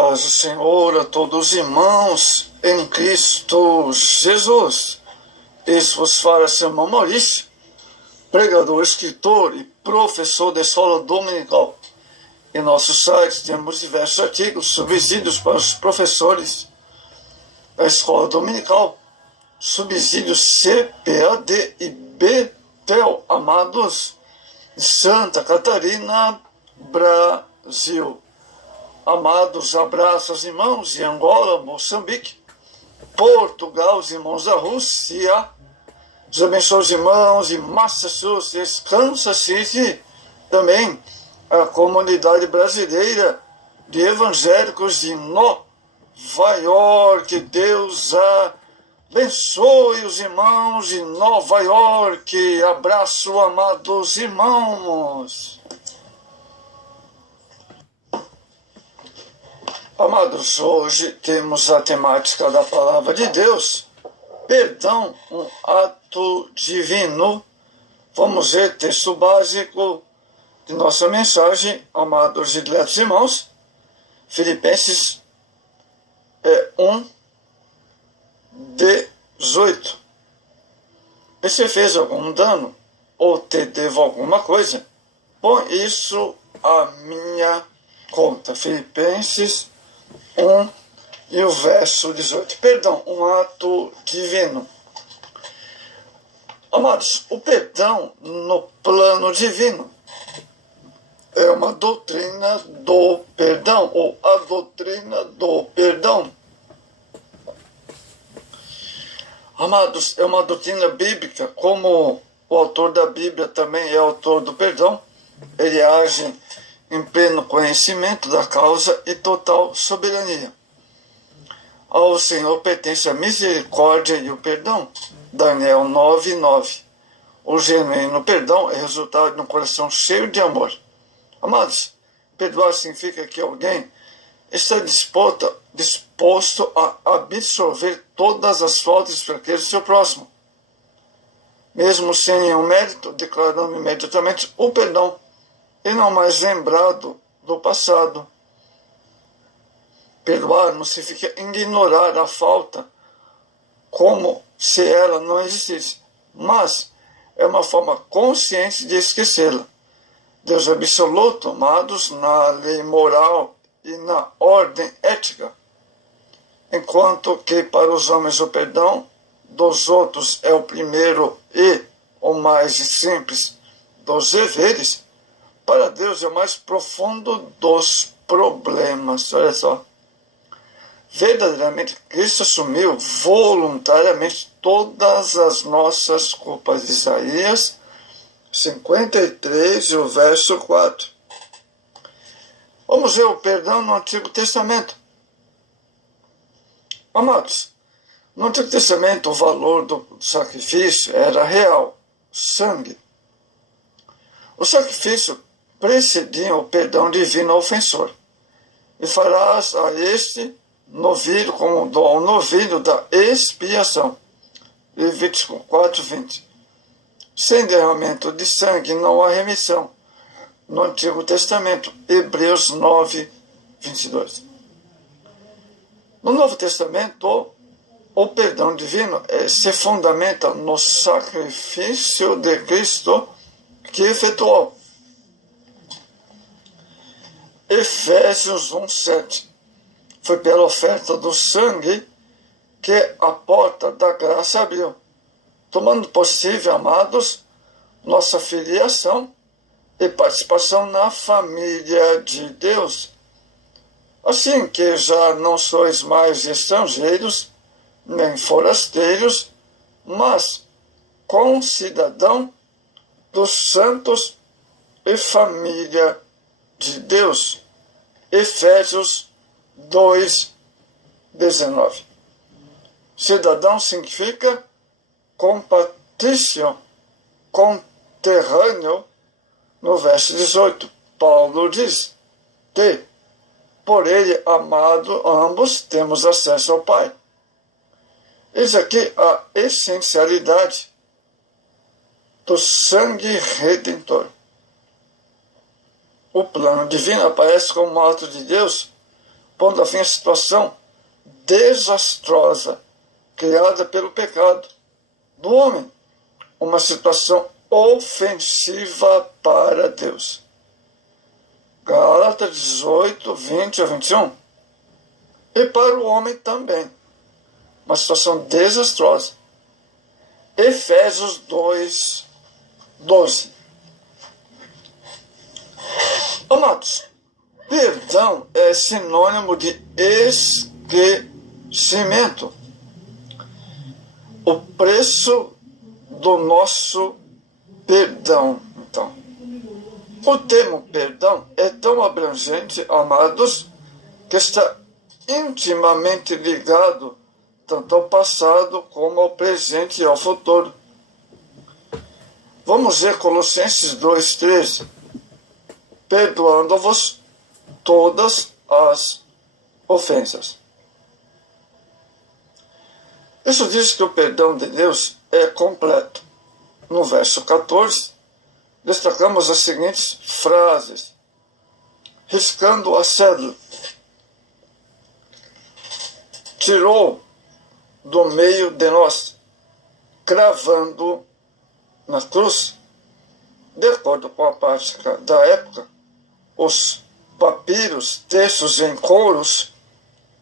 Paz do Senhor a todos os irmãos em Cristo Jesus. Esse vos fala seu irmão Maurício, pregador, escritor e professor da escola dominical. Em nosso site temos diversos artigos, subsídios para os professores da escola dominical, subsídios CPAD e BTEL, amados de Santa Catarina, Brasil. Amados, abraços, irmãos de Angola, Moçambique, Portugal, os irmãos da Rússia. Deus abençoe os irmãos de Massachusetts, Kansas City, também a comunidade brasileira de evangélicos de Nova York. Deus abençoe os irmãos de Nova York. Abraço, amados irmãos. Amados, hoje temos a temática da Palavra de Deus, perdão, um ato divino. Vamos ver texto básico de nossa mensagem, amados e diletos irmãos, Filipenses 1:18. E se fez algum dano ou te devo alguma coisa, põe isso à minha conta. Filipenses 1 e o verso 18. Perdão, um ato divino. Amados, o perdão no plano divino é uma doutrina do perdão, ou a doutrina do perdão. Amados, é uma doutrina bíblica, como o autor da Bíblia também é autor do perdão. Ele age em pleno conhecimento da causa e total soberania. Ao Senhor pertence a misericórdia e o perdão. Daniel 9:9. O genuíno perdão é resultado de um coração cheio de amor. Amados, perdoar significa que alguém está disposto a absorver todas as faltas e fraquezas do seu próximo, mesmo sem nenhum mérito, declarando imediatamente o perdão e não mais lembrado do passado. Perdoar não significa ignorar a falta como se ela não existisse, mas é uma forma consciente de esquecê-la. Deus é absoluto, amados, na lei moral e na ordem ética, enquanto que para os homens o perdão dos outros é o primeiro e o mais simples dos deveres, para Deus é o mais profundo dos problemas. Olha só. Verdadeiramente, Cristo assumiu voluntariamente todas as nossas culpas. Isaías 53, o verso 4. Vamos ver o perdão no Antigo Testamento. Amados, no Antigo Testamento o valor do sacrifício era real, sangue. O sacrifício precedia o perdão divino ao ofensor. E farás a este novilho como um novilho da expiação. Levítico 4:20. Sem derramamento de sangue não há remissão. No Antigo Testamento, Hebreus 9:22. No Novo Testamento, o perdão divino se fundamenta no sacrifício de Cristo que efetuou. Efésios 1:7. Foi pela oferta do sangue que a porta da graça abriu, tomando possível, amados, nossa filiação e participação na família de Deus. Assim que já não sois mais estrangeiros, nem forasteiros, mas concidadão dos santos e família de Deus. Efésios 2:19. Cidadão significa compatrício, conterrâneo. No verso 18, Paulo diz que por ele, amado, ambos temos acesso ao Pai. Eis aqui a essencialidade do sangue redentor. O plano divino aparece como um ato de Deus pondo a fim à situação desastrosa criada pelo pecado do homem, uma situação ofensiva para Deus. Gálatas 18, 20 a 21. E para o homem também, uma situação desastrosa. Efésios 2, 12. Amados, perdão é sinônimo de esquecimento. O preço do nosso perdão, então. O termo perdão é tão abrangente, amados, que está intimamente ligado tanto ao passado como ao presente e ao futuro. Vamos ver Colossenses 2,13. Perdoando-vos todas as ofensas. Isso diz que o perdão de Deus é completo. No verso 14, destacamos as seguintes frases, riscando a cédula. Tirou do meio de nós, cravando na cruz. De acordo com a prática da época, os papiros, textos em couros,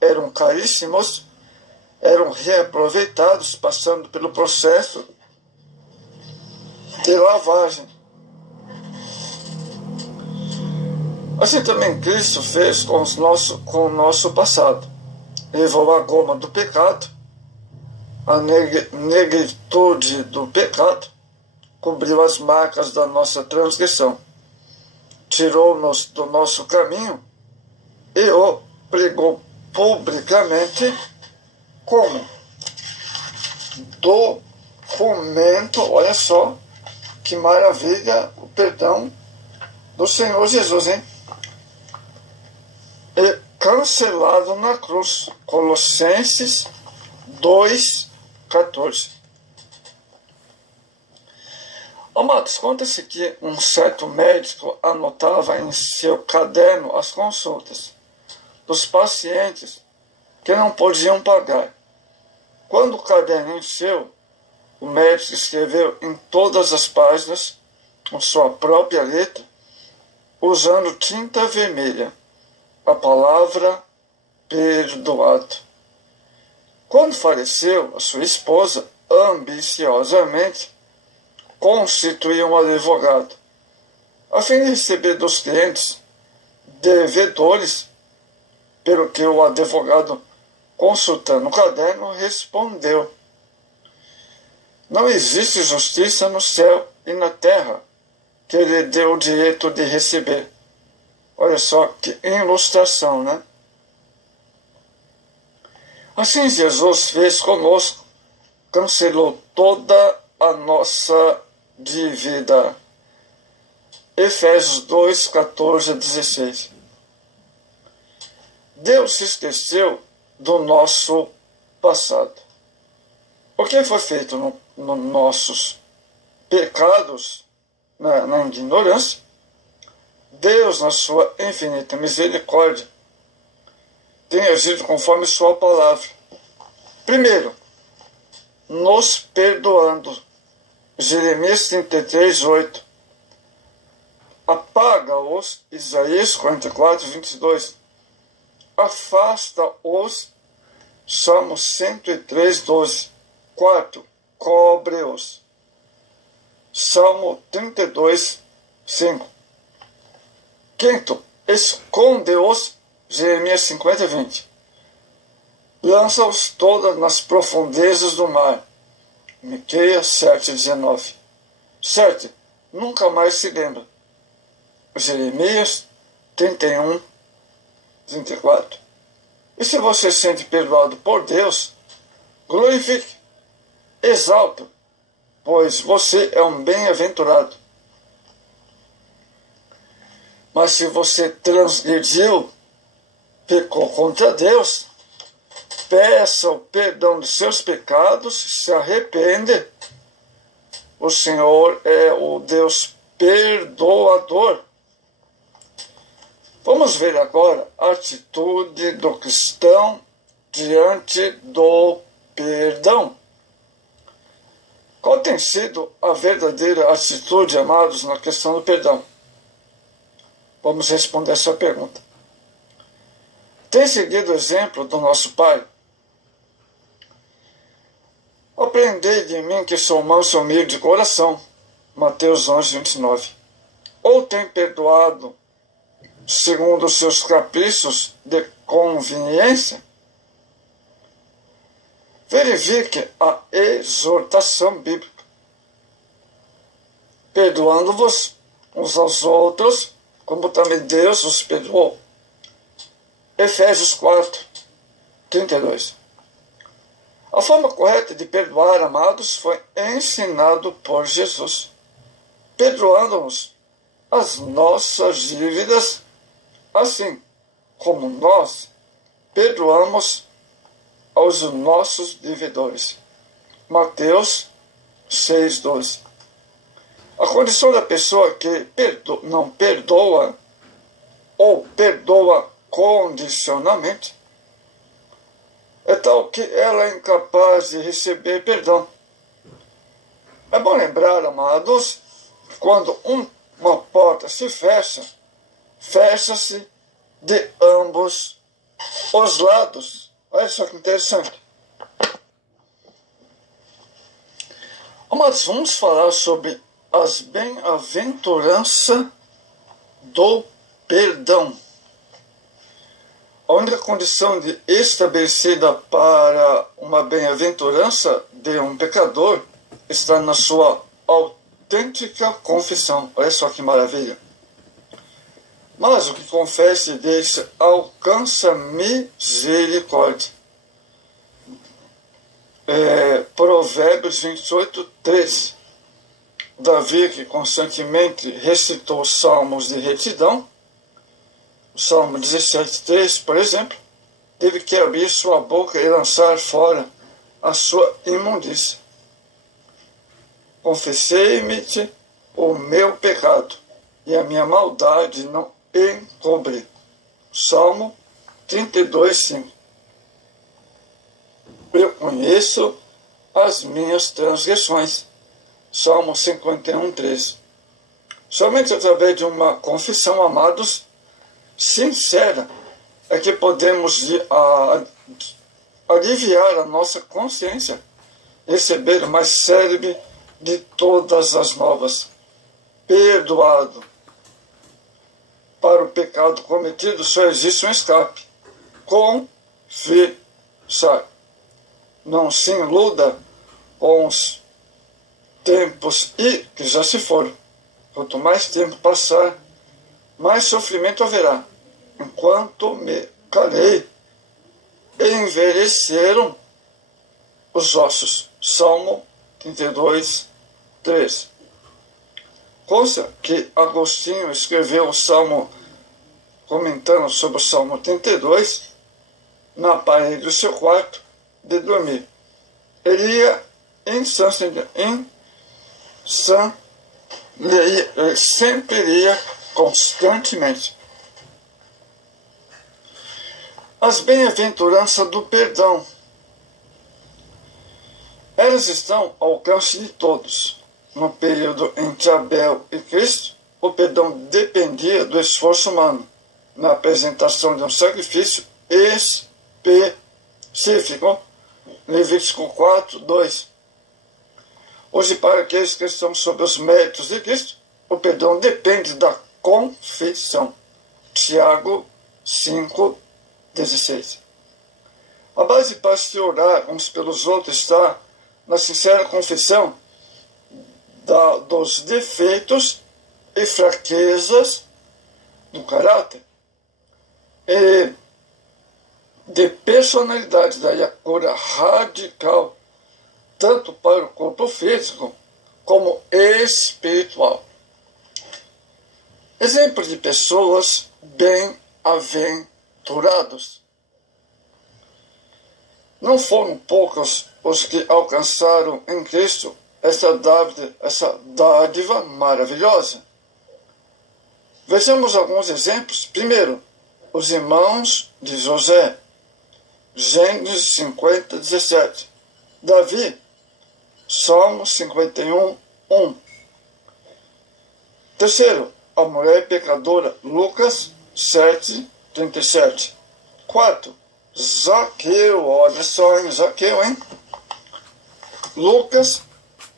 eram caríssimos, eram reaproveitados, passando pelo processo de lavagem. Assim também Cristo fez com o nosso passado. Levou a goma do pecado, a negritude do pecado, cobriu as marcas da nossa transgressão, tirou-nos do nosso caminho e o pregou publicamente como documento. Olha só que maravilha o perdão do Senhor Jesus, hein? E cancelado na cruz. Colossenses 2,14. Amados, conta-se que um certo médico anotava em seu caderno as consultas dos pacientes que não podiam pagar. Quando o caderno encheu, o médico escreveu em todas as páginas, com sua própria letra, usando tinta vermelha, a palavra perdoado. Quando faleceu, a sua esposa, ambiciosamente, constituiu um advogado, a fim de receber dos clientes devedores, pelo que o advogado, consultando o caderno, respondeu: não existe justiça no céu e na terra que lhe dê o direito de receber. Olha só que ilustração, né? Assim Jesus fez conosco, cancelou toda a nossa dívida. Efésios 2, 14 a 16. Deus se esqueceu do nosso passado. O que foi feito nos nossos pecados, na ignorância, Deus, na sua infinita misericórdia, tem agido conforme sua palavra. Primeiro, nos perdoando. Jeremias 33, 8. Apaga-os, Isaías 44, 22. Afasta-os, Salmo 103, 12. Quarto, cobre-os. Salmo 32, 5. Quinto, esconde-os, Jeremias 50, 20. Lança-os todas nas profundezas do mar, Miqueias 7, 19. 7. Nunca mais se lembra, Jeremias 31, 34. E se você se sente perdoado por Deus, glorifique, exalta, pois você é um bem-aventurado. Mas se você transgrediu, pecou contra Deus, peça o perdão de seus pecados, se arrepende. O Senhor é o Deus perdoador. Vamos ver agora a atitude do cristão diante do perdão. Qual tem sido a verdadeira atitude, amados, na questão do perdão? Vamos responder essa pergunta. Tem seguido o exemplo do nosso Pai? Aprendei de mim que sou manso e humilde de coração. Mateus 11, 29. Ou tem perdoado segundo os seus caprichos de conveniência? Verifique a exortação bíblica. Perdoando-vos uns aos outros, como também Deus os perdoou. Efésios 4, 32. A forma correta de perdoar, amados, foi ensinado por Jesus, perdoando-nos as nossas dívidas, assim como nós perdoamos aos nossos devedores. Mateus 6,12. A condição da pessoa que não perdoa ou perdoa condicionalmente é tal que ela é incapaz de receber perdão. É bom lembrar, amados, que quando uma porta se fecha, fecha-se de ambos os lados. Olha só que interessante. Mas vamos falar sobre as bem-aventuranças do perdão. A única condição estabelecida para uma bem-aventurança de um pecador está na sua autêntica confissão. Olha só que maravilha. Mas o que confessa e deixa alcança misericórdia. Provérbios 28, 3. Davi, que constantemente recitou salmos de retidão, o Salmo 17, 3, por exemplo, teve que abrir sua boca e lançar fora a sua imundícia. Confessei-me-te o meu pecado, e a minha maldade não encobri. Salmo 32, 5. Eu conheço as minhas transgressões. Salmo 51, 13. Somente através de uma confissão, amados, sincera, é que podemos aliviar a nossa consciência, receber o mais célebre de todas as novas. Perdoado. Para o pecado cometido só existe um escape: confessar. Não se iluda com os tempos que já se foram. Quanto mais tempo passar, mais sofrimento haverá. Enquanto me calei, envelheceram os ossos. Salmo 32, 3. Consta que Agostinho escreveu o Salmo, comentando sobre o Salmo 32, na parede do seu quarto de dormir. Ele ia sempre lia constantemente. As bem-aventuranças do perdão. Elas estão ao alcance de todos. No período entre Abel e Cristo, o perdão dependia do esforço humano na apresentação de um sacrifício específico. Levítico 4, 2. Hoje, para aqueles que estão sob os méritos de Cristo, o perdão depende da confissão. Tiago 5, 16. A base para se orar uns pelos outros está na sincera confissão dos defeitos e fraquezas do caráter e de personalidade, daí a cura radical, tanto para o corpo físico como espiritual. Exemplo de pessoas bem-aventuradas. Não foram poucos os que alcançaram em Cristo essa dádiva maravilhosa. Vejamos alguns exemplos. Primeiro, os irmãos de José, Gênesis 50, 17. Davi, Salmos 51, 1. Terceiro, a mulher pecadora, Lucas 7, 37. Quarto, Zaqueu, olha só, hein? Zaqueu, hein? Lucas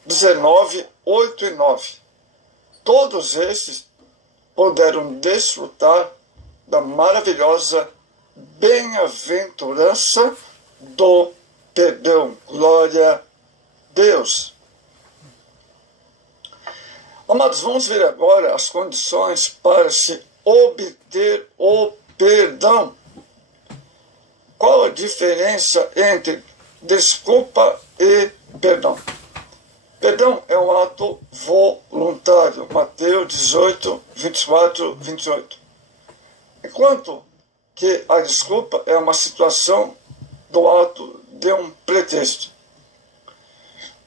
19, 8 e 9. Todos esses puderam desfrutar da maravilhosa bem-aventurança do perdão. Glória a Deus. Amados, vamos ver agora as condições para se obter o perdão. Qual a diferença entre desculpa e perdão? Perdão é um ato voluntário. Mateus 18, 24, 28. Enquanto que a desculpa é uma situação do ato de um pretexto.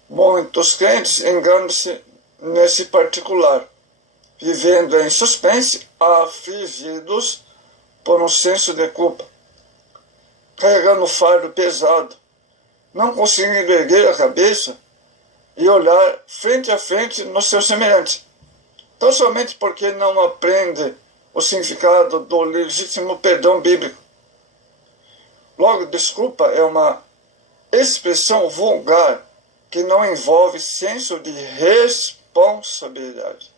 Muitos crentes enganam-se nesse particular, vivendo em suspense, afligidos por um senso de culpa, carregando o fardo pesado, não conseguindo erguer a cabeça e olhar frente a frente no seu semelhante, tão somente porque não aprende o significado do legítimo perdão bíblico. Logo, desculpa é uma expressão vulgar que não envolve senso de responsabilidade.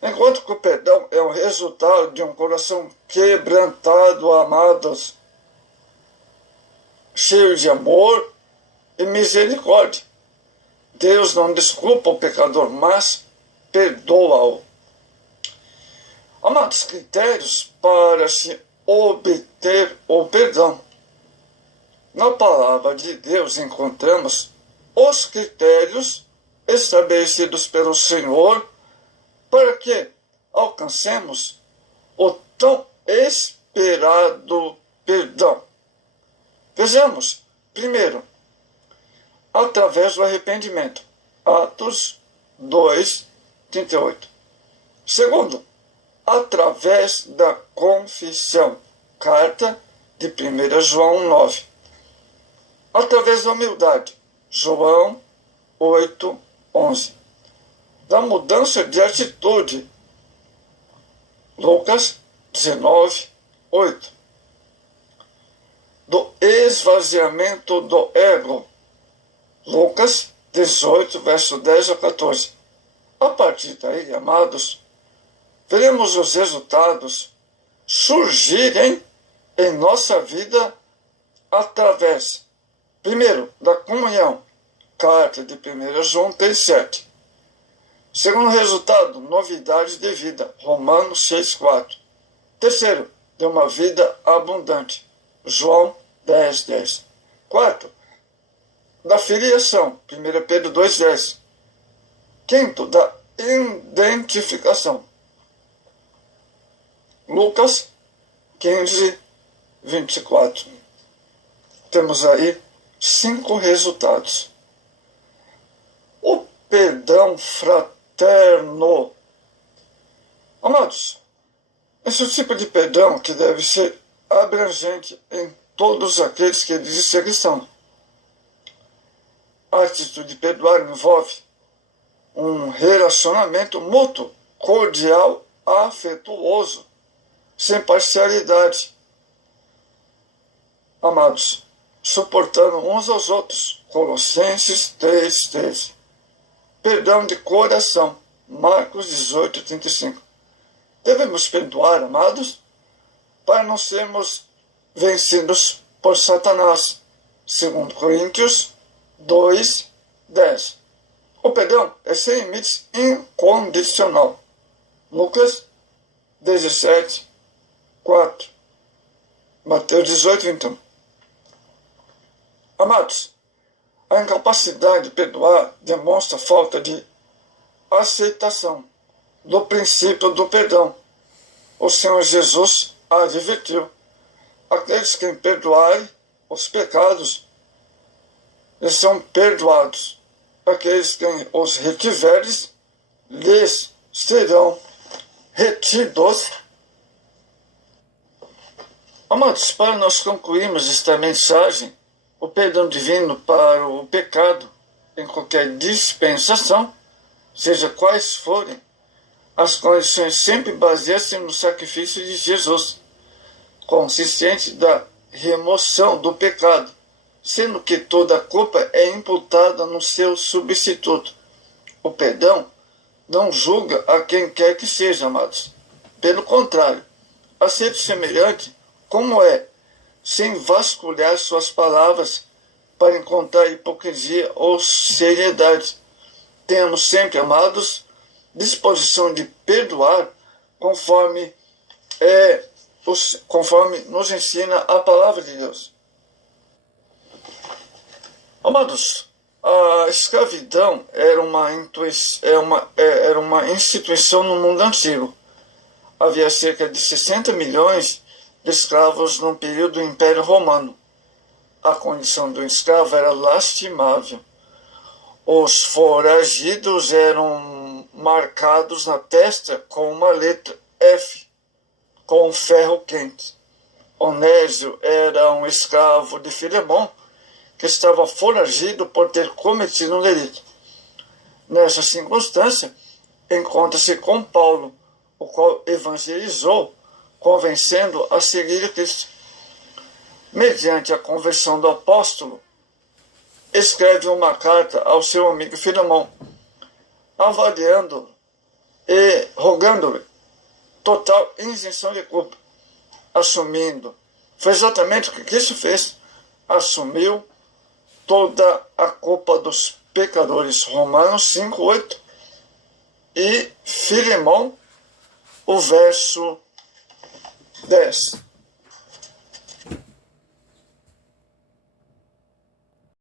Enquanto que o perdão é o resultado de um coração quebrantado, amados, cheio de amor e misericórdia. Deus não desculpa o pecador, mas perdoa-o. Amados, critérios para se obter o perdão. Na palavra de Deus encontramos os critérios estabelecidos pelo Senhor para que alcancemos o tão esperado perdão. Vejamos, primeiro, através do arrependimento. Atos 2, 38. Segundo, através da confissão. Carta de 1 João 9. Através da humildade. João 8, 11. Da mudança de atitude. Lucas 19, 8. Do esvaziamento do ego. Lucas 18, verso 10 a 14. A partir daí, amados, veremos os resultados surgirem em nossa vida através, primeiro, da comunhão. Carta de 1 João 3,7. Segundo resultado, novidade de vida. Romanos 6,4. Terceiro, de uma vida abundante. João 10,10. Quarto, da filiação. 1 Pedro 2,10. Quinto, da identificação. Lucas 15, 24. Temos aí 5 resultados. O perdão fraterno. Amados, esse é o tipo de perdão que deve ser abrangente em todos aqueles que dizem ser cristãos. A atitude de perdoar envolve um relacionamento mútuo, cordial, afetuoso, sem parcialidade. Amados, suportando uns aos outros. Colossenses 3,13. Perdão de coração. Marcos 18, 35. Devemos perdoar, amados, para não sermos vencidos por Satanás. 2 Coríntios 2, 10. O perdão é sem limites, incondicional. Lucas 17, 4. Mateus 18, 21. Amados, a incapacidade de perdoar demonstra falta de aceitação do princípio do perdão. O Senhor Jesus advertiu: aqueles que perdoarem os pecados, eles são perdoados. Aqueles que os retiveres, lhes serão retidos. Amados, para nós concluirmos esta mensagem, o perdão divino para o pecado em qualquer dispensação, seja quais forem, as condições sempre baseiam-se no sacrifício de Jesus, consistente da remoção do pecado, sendo que toda a culpa é imputada no seu substituto. O perdão não julga a quem quer que seja, amados. Pelo contrário, aceita semelhante como é, sem vasculhar suas palavras para encontrar hipocrisia ou seriedade. Temos sempre, amados, disposição de perdoar conforme nos ensina a palavra de Deus. Amados, a escravidão era uma instituição no mundo antigo. Havia cerca de 60 milhões de escravos no período do Império Romano. A condição do escravo era lastimável. Os foragidos eram marcados na testa com uma letra F, com um ferro quente. Onésio era um escravo de Filemão, que estava foragido por ter cometido um delito. Nessa circunstância, encontra-se com Paulo, o qual evangelizou, convencendo a seguir a Cristo. Mediante a conversão do apóstolo, escreve uma carta ao seu amigo Filemão, avaliando-o e rogando-lhe total isenção de culpa, assumindo. Foi exatamente o que Cristo fez, assumiu toda a culpa dos pecadores. Romanos 5:8. E Filemão, o verso 10.